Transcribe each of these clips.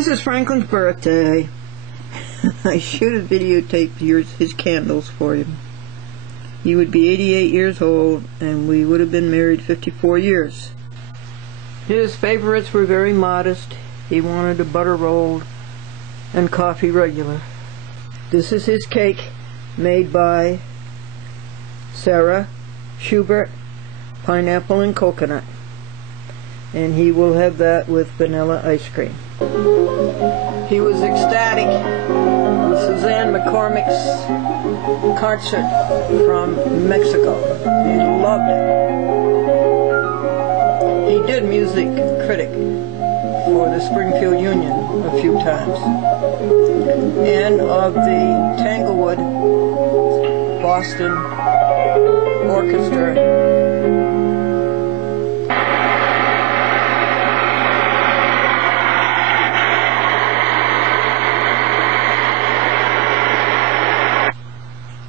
This is Franklin's birthday. I should have videotaped his candles for him. He would be 88 years old, and we would have been married 54 years. His favorites were very modest. He wanted a butter rolled and coffee regular. This is his cake, made by Sarah Schubert, pineapple and coconut. And he will have that with vanilla ice cream. He was ecstatic on Suzanne McCormick's concert from Mexico. He loved it. He did music critic for the Springfield Union a few times. And of the Tanglewood Boston Orchestra.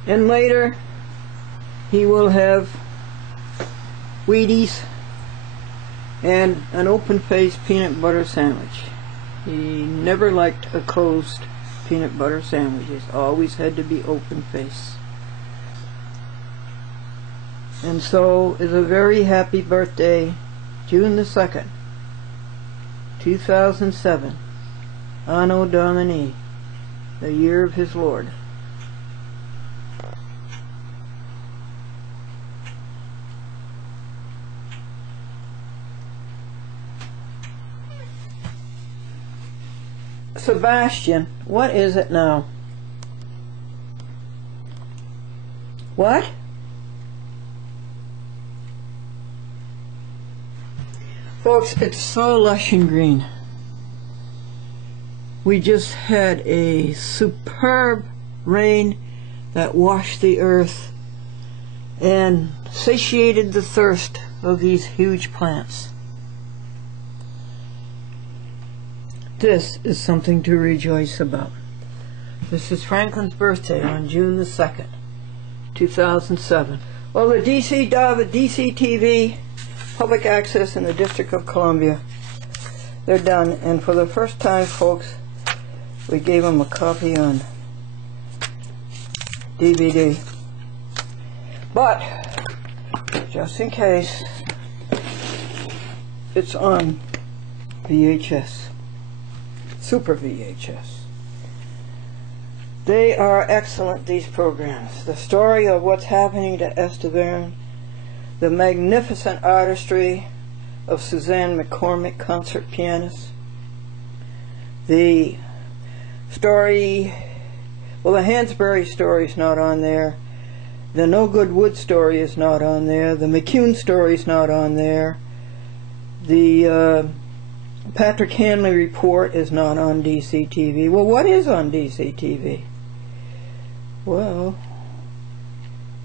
And later, he will have Wheaties and an open-faced peanut butter sandwich. He never liked a closed peanut butter sandwich. It always had to be open-faced. And so is a very happy birthday, June the 2nd, 2007, Anno Domini, the year of his Lord. Sebastian, what is it now? What? Folks, it's so lush and green. We just had a superb rain that washed the earth and satiated the thirst of these huge plants. This is something to rejoice about. This is Franklin's birthday on June the 2nd, 2007. Well, the DC TV, public access in the District of Columbia, they're done. And for the first time, folks, we gave them a copy on DVD. But, just in case, it's on VHS. Super VHS. They are excellent, these programs. The story of what's happening to Estevan, the magnificent artistry of Suzanne McCormick, concert pianist, the story, well, the Hansberry story is not on there, the No Good Wood story is not on there, the McCune story is not on there, the Patrick Hanley report is not on DC TV. Well, what is on DC TV? Well,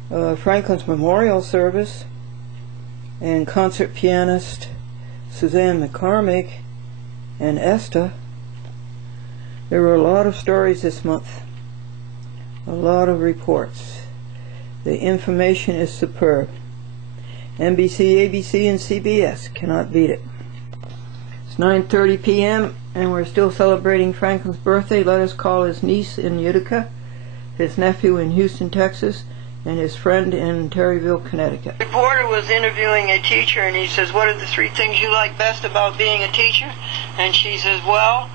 Franklin's memorial service and concert pianist Suzanne McCormick and Esta. There were a lot of stories this month, a lot of reports. The information is superb. NBC, ABC, and CBS cannot beat it. 9:30 p.m. and we're still celebrating Franklin's birthday. Let us call his niece in Utica, his nephew in Houston, Texas, and his friend in Terryville, Connecticut. The reporter was interviewing a teacher, and he says, what are the 3 things you like best about being a teacher? And she says, well,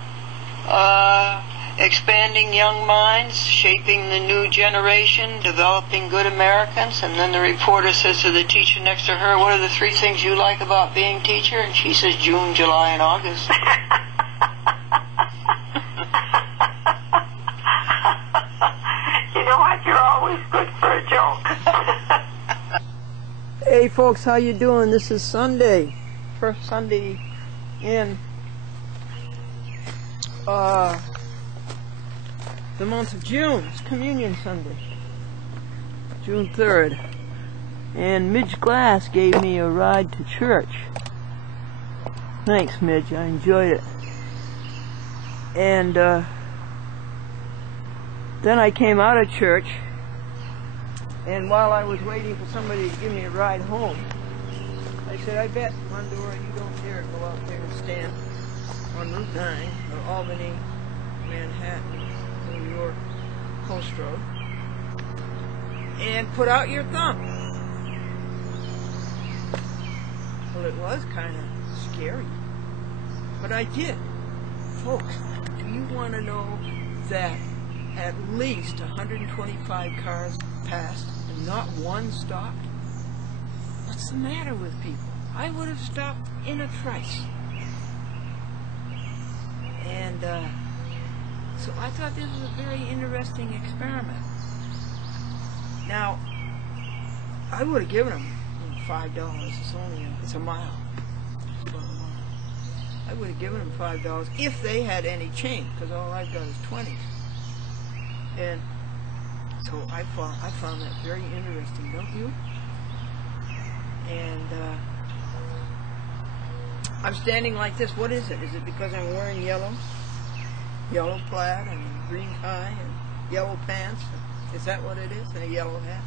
expanding young minds, shaping the new generation, developing good Americans. And then the reporter says to the teacher next to her, what are the 3 things you like about being teacher? And she says, June, July, and August. You know what? You're always good for a joke. Hey folks, how you doing? This is Sunday, first Sunday in the month of June. It's Communion Sunday, June 3rd. And Midge Glass gave me a ride to church. Thanks, Midge. I enjoyed it. And then I came out of church, and while I was waiting for somebody to give me a ride home, I said, I bet, Glendora, you don't dare go out there and stand on Route 9, or Albany, Manhattan, New York, Coast Road, and put out your thumb. Well, it was kind of scary, but I did. Folks, do you want to know that at least 125 cars passed and not one stopped? What's the matter with people? I would have stopped in a trice. And so I thought this was a very interesting experiment. Now, I would have given them $5. It's a mile. I would have given them $5 if they had any change, because all I've got is 20s. And so I found that very interesting, don't you? And I'm standing like this. What is it? Is it because I'm wearing yellow plaid and a green tie and yellow pants? Is that what it is? And a yellow hat?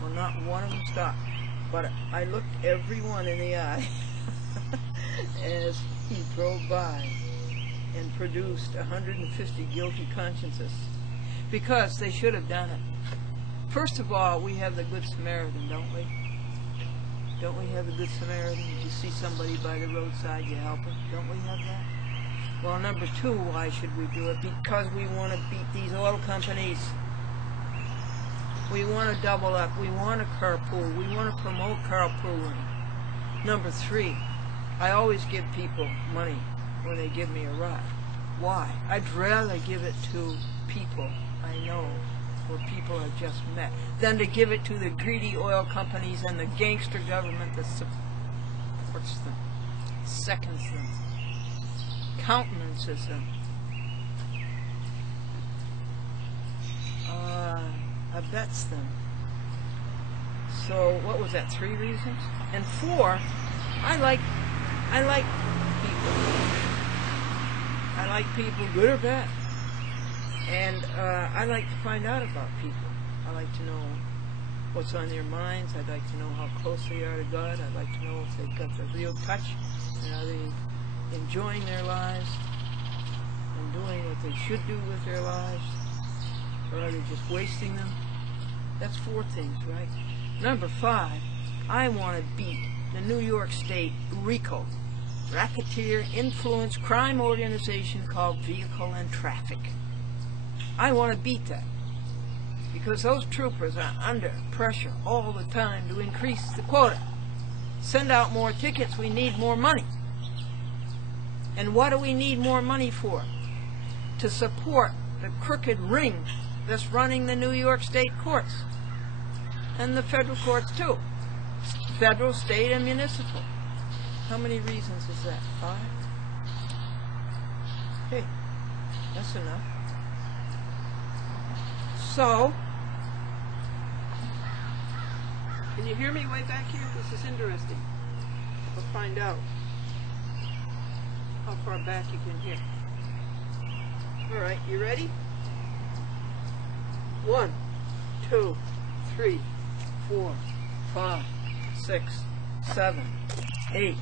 Well, not one of them stopped. But I looked everyone in the eye as he drove by and produced 150 guilty consciences, because they should have done it. First of all, we have the Good Samaritan, don't we? Don't we have the Good Samaritan? If you see somebody by the roadside, you help them. Don't we have that? Well, number two, why should we do it? Because we want to beat these oil companies. We want to double up. We want to carpool. We want to promote carpooling. Number three, I always give people money when they give me a ride. Why? I'd rather give it to people I know or people I've just met than to give it to the greedy oil companies and the gangster government that supports them, seconds them, countenances them. Abets them. So what was that? 3 reasons? And 4, I like people. I like people, good or bad. And I like to find out about people. I like to know what's on their minds. I'd like to know how close they are to God. I'd like to know if they've got the real touch. And are they enjoying their lives and doing what they should do with their lives? Or are they just wasting them? That's 4 things, right? Number 5, I want to beat the New York State RICO, Racketeer Influence Crime Organization, called Vehicle and Traffic. I want to beat that, because those troopers are under pressure all the time to increase the quota. Send out more tickets, we need more money. And what do we need more money for? To support the crooked ring that's running the New York State courts and the federal courts too. Federal, state, and municipal. How many reasons is that? 5? Hey, that's enough. So, can you hear me way back here? This is interesting. We'll find out how far back you can hear. All right, you ready? 1, 2, 3, 4, 5, 6, 7, 8,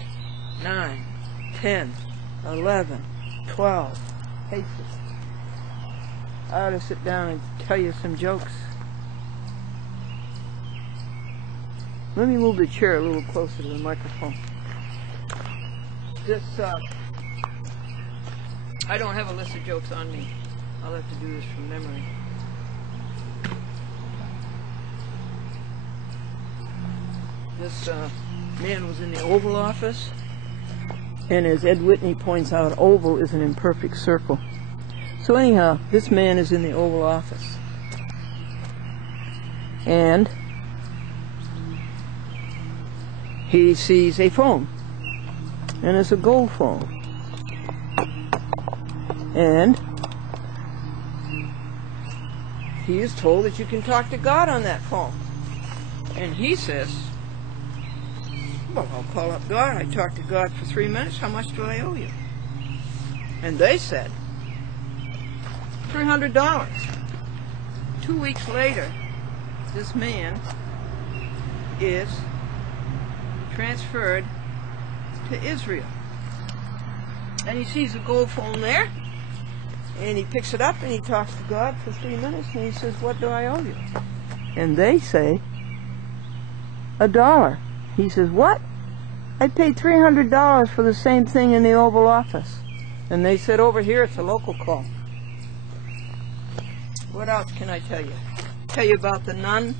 9, 10, 11, 12. Hey, I ought to sit down and tell you some jokes. Let me move the chair a little closer to the microphone. I don't have a list of jokes on me. I'll have to do this from memory. This man was in the Oval Office, and as Ed Whitney points out, oval is an imperfect circle. So anyhow, this man is in the Oval Office, and he sees a phone, and it's a gold phone, and he is told that you can talk to God on that phone. And he says, well, I'll call up God. I talked to God for 3 minutes. How much do I owe you? And they said, $300. 2 weeks later, this man is transferred to Israel. And he sees a gold phone there, and he picks it up and he talks to God for 3 minutes, and he says, "What do I owe you?" And they say, $1. He says, "What? I paid $300 for the same thing in the Oval Office." And they said, "Over here it's a local call." What else can I tell you? Tell you about the nun.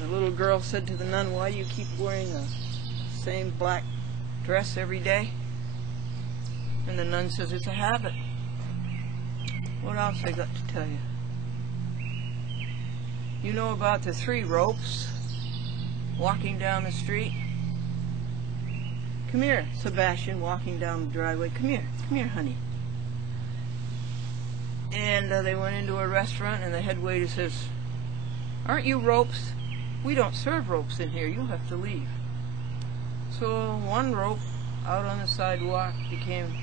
The little girl said to the nun, "Why do you keep wearing the same black dress every day?" And the nun says, "It's a habit." What else I got to tell you? You know about the 3 ropes walking down the street? Come here, Sebastian, walking down the driveway. Come here, honey. And they went into a restaurant, and the head waiter says, "Aren't you ropes? We don't serve ropes in here. You'll have to leave." So one rope out on the sidewalk became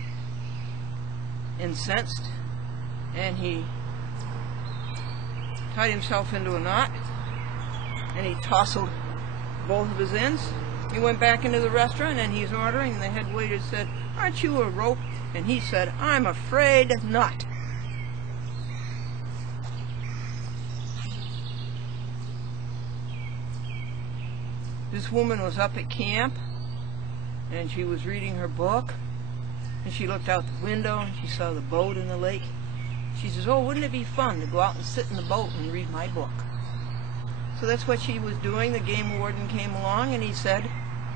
incensed, and he tied himself into a knot, and he tousled both of his ends. He went back into the restaurant, and he's ordering, and the head waiter said, "Aren't you a rope?" And he said, "I'm afraid not." This woman was up at camp, and she was reading her book, and she looked out the window, and she saw the boat in the lake. She says, "Oh, wouldn't it be fun to go out and sit in the boat and read my book?" So that's what she was doing. The game warden came along, and he said,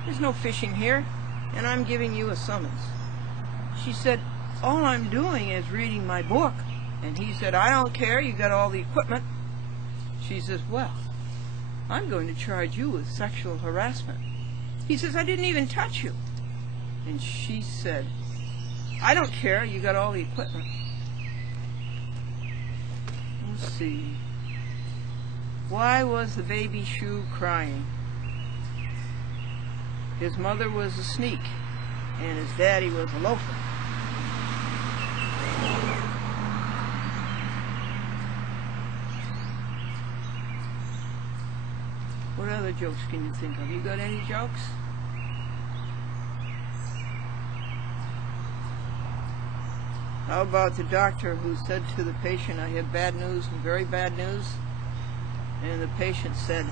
"There's no fishing here, and I'm giving you a summons." She said, "All I'm doing is reading my book." And he said, "I don't care, you got all the equipment." She says, "Well, I'm going to charge you with sexual harassment." He says, "I didn't even touch you." And she said, "I don't care, you got all the equipment." Let's see. Why was the baby shoe crying? His mother was a sneak, and his daddy was a loafer. What other jokes can you think of? You got any jokes? How about the doctor who said to the patient, "I have bad news and very bad news"? And the patient said,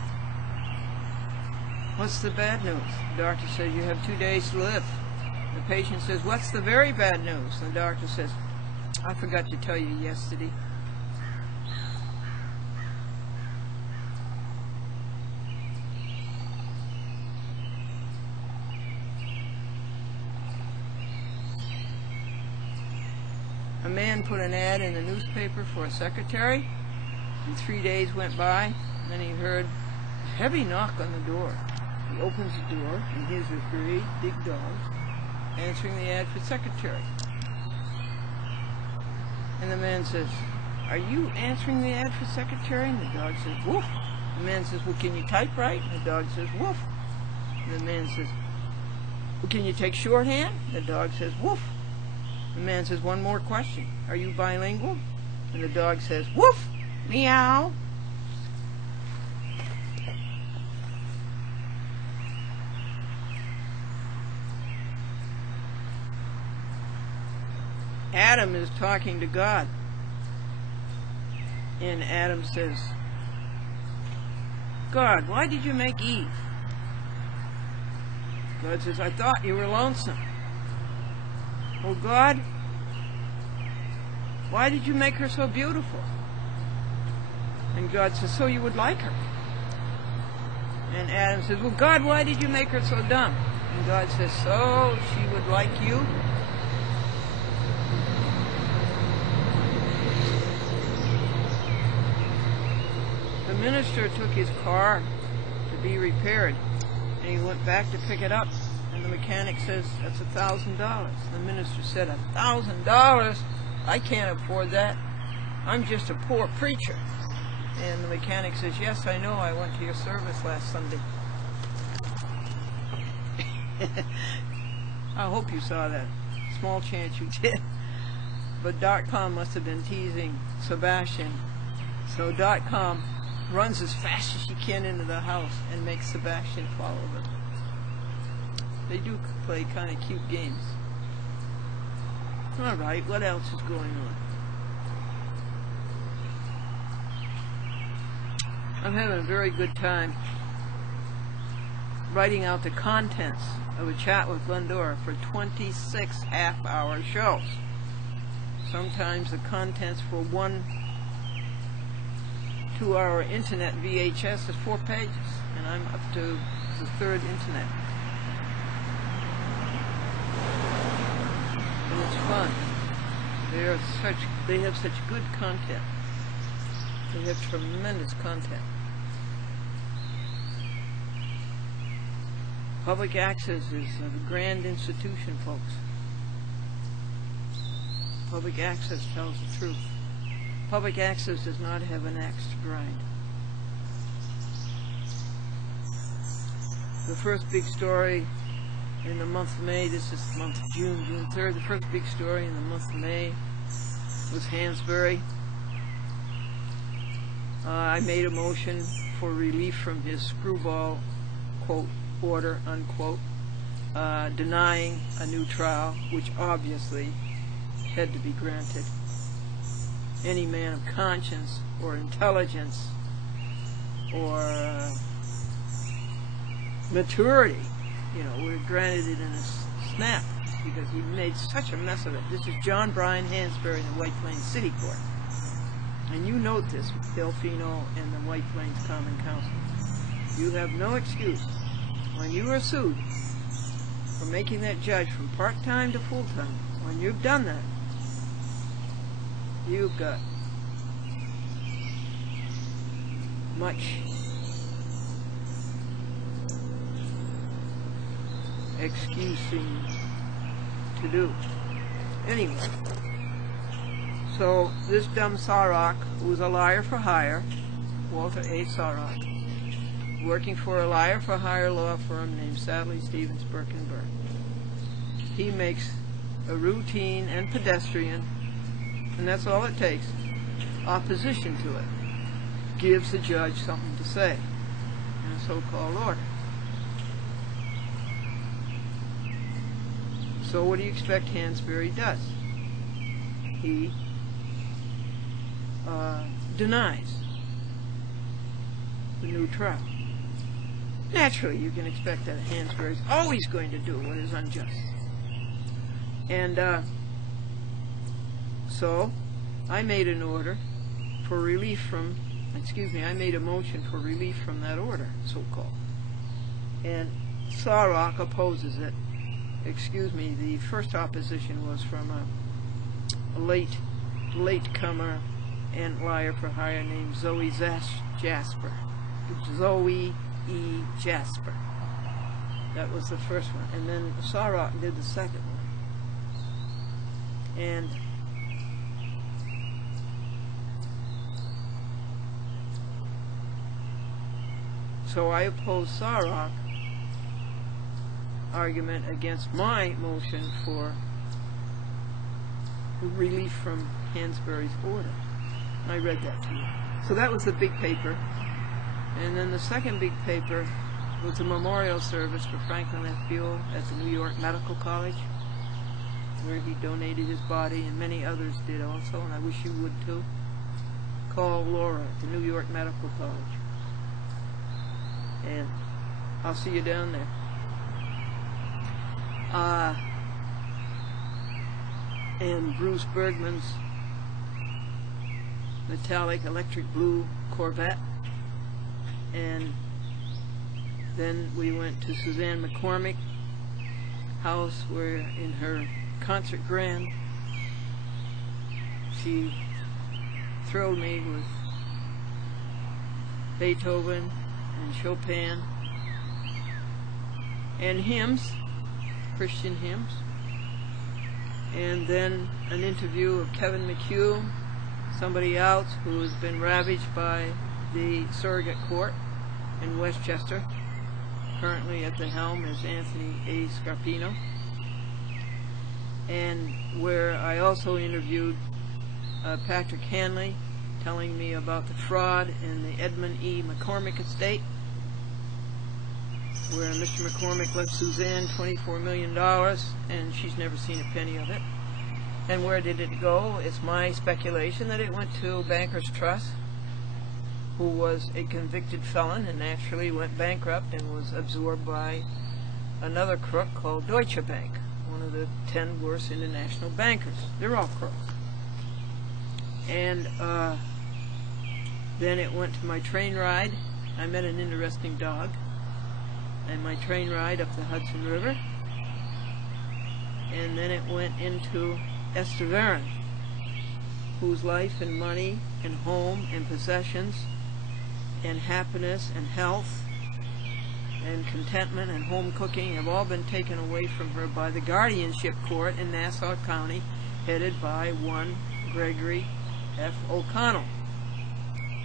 "What's the bad news?" The doctor says, "You have 2 days to live." The patient says, "What's the very bad news?" And the doctor says, "I forgot to tell you yesterday." A man put an ad in the newspaper for a secretary, and 3 days went by, and then he heard a heavy knock on the door. He opens the door, and here's a great big dog answering the ad for secretary. And the man says, "Are you answering the ad for secretary?" And the dog says, "Woof." The man says, "Well, can you type right?" And the dog says, "Woof." And the man says, "Well, can you take shorthand?" The dog says, "Woof." The man says, "One more question. Are you bilingual?" And the dog says, "Woof, meow." Adam is talking to God. And Adam says, "God, why did you make Eve?" God says, "I thought you were lonesome." "Oh God, why did you make her so beautiful?" And God says, "So you would like her." And Adam says, "Well, God, why did you make her so dumb?" And God says, "So she would like you." The minister took his car to be repaired, and he went back to pick it up. And the mechanic says, "That's $1,000. The minister said, $1,000? I can't afford that. I'm just a poor preacher." And the mechanic says, "Yes, I know. I went to your service last Sunday." I hope you saw that. Small chance you did. But .com must have been teasing Sebastian. So .com runs as fast as she can into the house and makes Sebastian follow them. They do play kind of cute games. All right, what else is going on? I'm having a very good time writing out the contents of a chat with Glendora for 26 half-hour shows. Sometimes the contents for one 2-hour internet VHS is 4 pages, and I'm up to the 3rd internet. And it's fun. They have such good content. They have tremendous content. Public access is a grand institution, folks. Public access tells the truth. Public access does not have an axe to grind. The first big story in the month of May, this is the month of June 3rd, the first big story in the month of May was Hansberry. I made a motion for relief from his screwball, quote, order, unquote, denying a new trial, which obviously had to be granted. Any man of conscience or intelligence or maturity, would have granted it in a snap, because he made such a mess of it. This is John Brian Hansberry in the White Plains City Court. And you note this with Delfino and the White Plains Common Council. You have no excuse when you are sued for making that judge from part-time to full-time. When you've done that, you've got much excusing to do. Anyway, so this dumb Sarok, who was a liar for hire, Walter A. Sarok, working for a liar for hire law firm named Sadley Stevens Burke and Burke. He makes a routine and pedestrian, and that's all it takes, opposition to it. Gives the judge something to say in a so-called order. So what do you expect Hansberry does? He denies the new trial. Naturally, you can expect that Hansberry's always going to do what is unjust. And so I made an order for relief from, I made a motion for relief from that order, so-called. And Sarok opposes it. The first opposition was from a late-comer and liar for hire named Zoe Jasper. Zoe E. Jasper. That was the first one. And then Sarok did the second one. And so I opposed Sarok's argument against my motion for relief from Hansberry's order. I read that to you. So that was the big paper. And then the second big paper was a memorial service for Franklin F. Buell at the New York Medical College, where he donated his body, and many others did also, and I wish you would too. Call Laura at the New York Medical College. And I'll see you down there. And Bruce Bergman's metallic electric blue Corvette. And then we went to Suzanne McCormick's house, where in her concert grand she thrilled me with Beethoven and Chopin and hymns, Christian hymns. And then an interview of Kevin McHugh, somebody else who has been ravaged by the surrogate court in Westchester. Currently at the helm is Anthony A. Scarpino. And where I also interviewed Patrick Hanley, telling me about the fraud in the Edmund E. McCormick estate, where Mr. McCormick left Suzanne $24 million, and she's never seen a penny of it. And where did it go? It's my speculation that it went to Bankers Trust, who was a convicted felon and naturally went bankrupt and was absorbed by another crook called Deutsche Bank, one of the 10 worst international bankers. They're all crooks. And then it went to my train ride. I met an interesting dog. And my train ride up the Hudson River. And then it went into Esther Varon, whose life and money and home and possessions and happiness and health and contentment and home cooking have all been taken away from her by the guardianship court in Nassau County, headed by one Gregory F. O'Connell,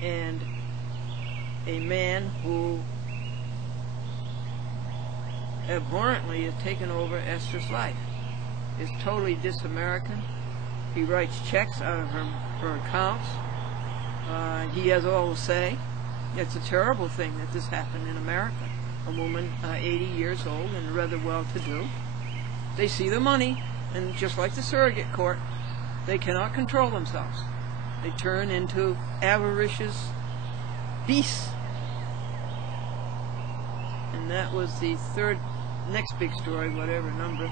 and a man who abhorrently has taken over Esther's life, is totally dis-American. He writes checks out of her accounts. He has all the say. It's a terrible thing that this happened in America. A woman 80 years old and rather well-to-do. They see the money, and just like the surrogate court, they cannot control themselves. They turn into avaricious beasts. And that was the next big story, whatever number.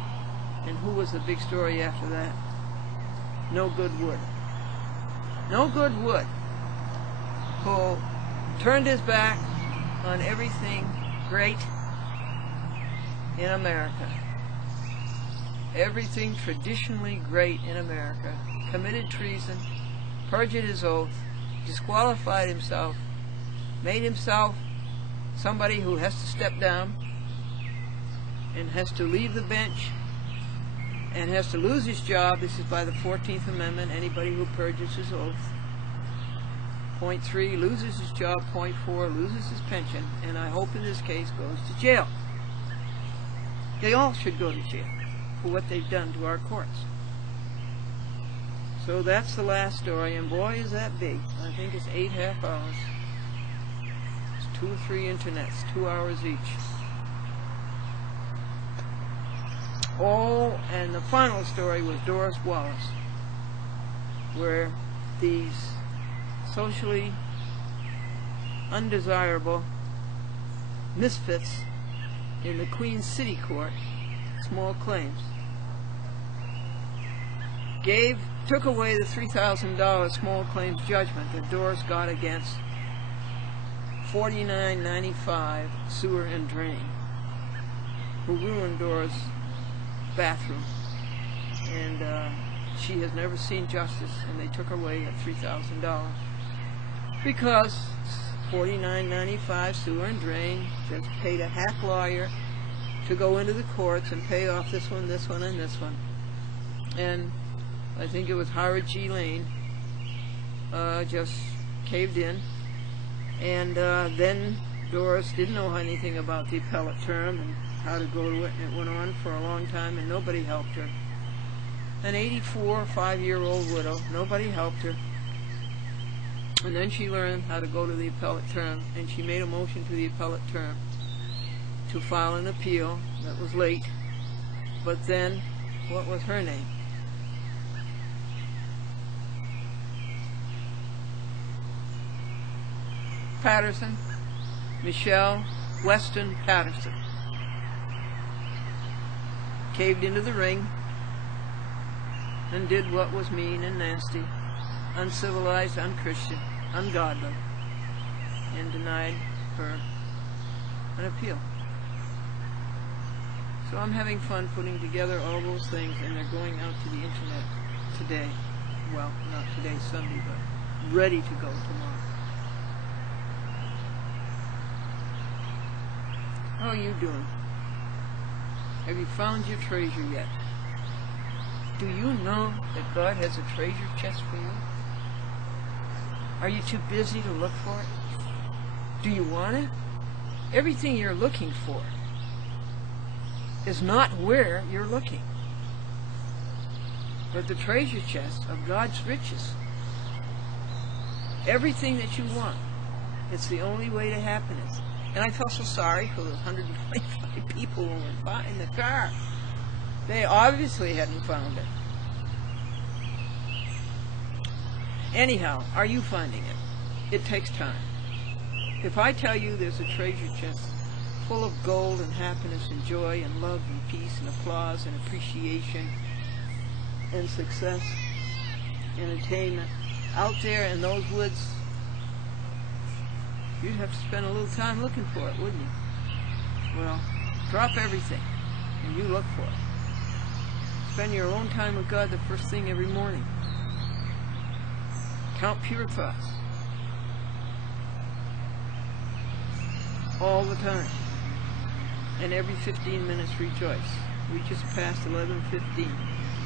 And who was the big story after that? No Good Wood. No Good Wood, who turned his back on everything great in America. Everything traditionally great in America. Committed treason, perjured his oath, disqualified himself, made himself somebody who has to step down and has to leave the bench and has to lose his job. This is by the 14th Amendment. Anybody who perjures his oath. Point 3, loses his job. Point 4, loses his pension. And I hope in this case goes to jail. They all should go to jail for what they've done to our courts. So that's the last story, and boy is that big. I think it's 8.5 hours. It's 2 or 3 internets, 2 hours each. Oh, and the final story was Doris Wallace, where these socially undesirable misfits in the Queen City Court, small claims, took away the $3,000 small claims judgment that Doris got against 4995 Sewer and Drain, who ruined Doris' bathroom, and she has never seen justice, and they took her away at $3,000 because 4995 Sewer and Drain just paid a hack lawyer to go into the courts and pay off this one, and this one, and I think it was Howard G. Lane just caved in, and then Doris didn't know anything about the appellate term and how to go to it, and it went on for a long time, and nobody helped her. An 84, 5-year-old widow, nobody helped her. And then she learned how to go to the appellate term, and she made a motion to the appellate term to file an appeal. That was late. But then, what was her name? Patterson, Michelle Weston Patterson, caved into the ring and did what was mean and nasty, uncivilized, unchristian, ungodly, and denied her an appeal. So I'm having fun putting together all those things, and they're going out to the internet today. Well, not today, Sunday, but ready to go tomorrow. How are you doing? Have you found your treasure yet? Do you know that God has a treasure chest for you? Are you too busy to look for it? Do you want it? Everything you're looking for is not where you're looking, but the treasure chest of God's riches. Everything that you want. It's the only way to happiness. And I felt so sorry for those 125 people who were in the car. They obviously hadn't found it. Anyhow, are you finding it? It takes time. If I tell you there's a treasure chest full of gold and happiness and joy and love and peace and applause and appreciation and success and attainment out there in those woods, you'd have to spend a little time looking for it, wouldn't you? Well, drop everything and you look for it. Spend your own time with God the first thing every morning. Count pure thoughts. All the time. And every 15 minutes rejoice. We just passed 11:15.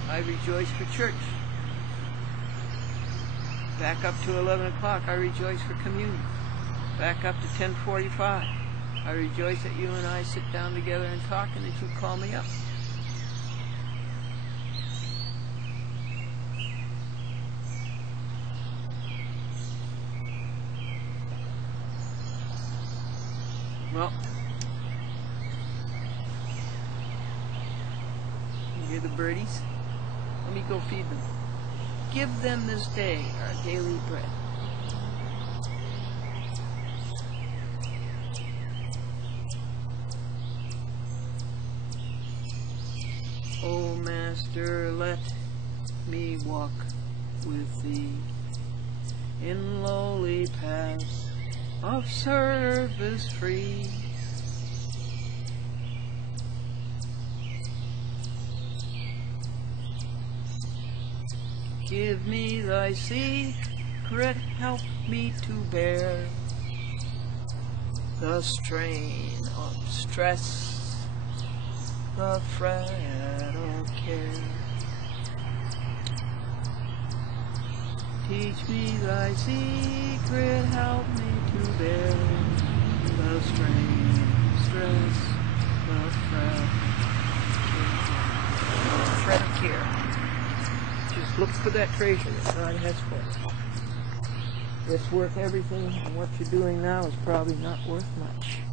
I rejoice for church. Back up to 11 o'clock, I rejoice for communion. Back up to 10:45. I rejoice that you and I sit down together and talk and that you call me up. Well, you hear the birdies? Let me go feed them. Give them this day our daily bread. O Master, let me walk with thee in lowly paths of service free. Give me thy secret, help me to bear the strain of stress, the fret of care. Teach me thy secret, help me to bear the strain, stress, the fret of care. Just look for that treasure that God has for you. It's worth everything, and what you're doing now is probably not worth much.